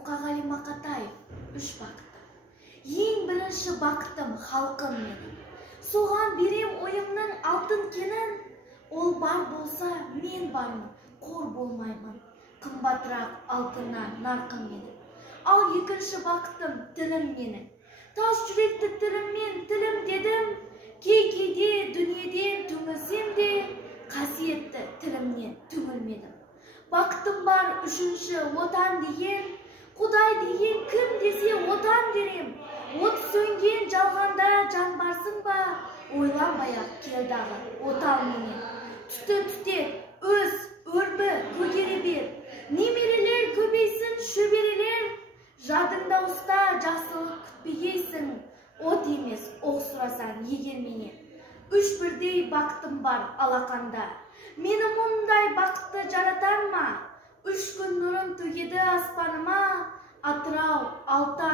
Мұқағали Мақатаев, 3 бақытым. Ең бірінші бақытым халқым менің. Соған берем ойымның алтын кенін. Ол бар болса, мен бармын, қор болмаймын. Қымбатырақ алтыннан нарқым менің. Ал екінші бақытым тілім менің. Тас жүректі тіліммен тілім дедім. Кей-кейде дүниеден түңілсем де, қасиетті тілімнен түңілмедім. Бақытым бар үшінші отан деген, Құдай деген кім десе отан дерем. От сөнген жалғанда жан барсың ба, ойланбай-ақ келдағы отан менен. Түте өз өрбі көгере бер, немерелер көбейсін шөберелер. Жадыңда ұста жақсылық күтпегейсің, от емес оқ сұрасаң егер менен. 3 бірдей бақытым бар алақанда, мені мұндай бақытты жаратар ма? 3 күн нұрын төгеді аспаныма, Атырау, Алтай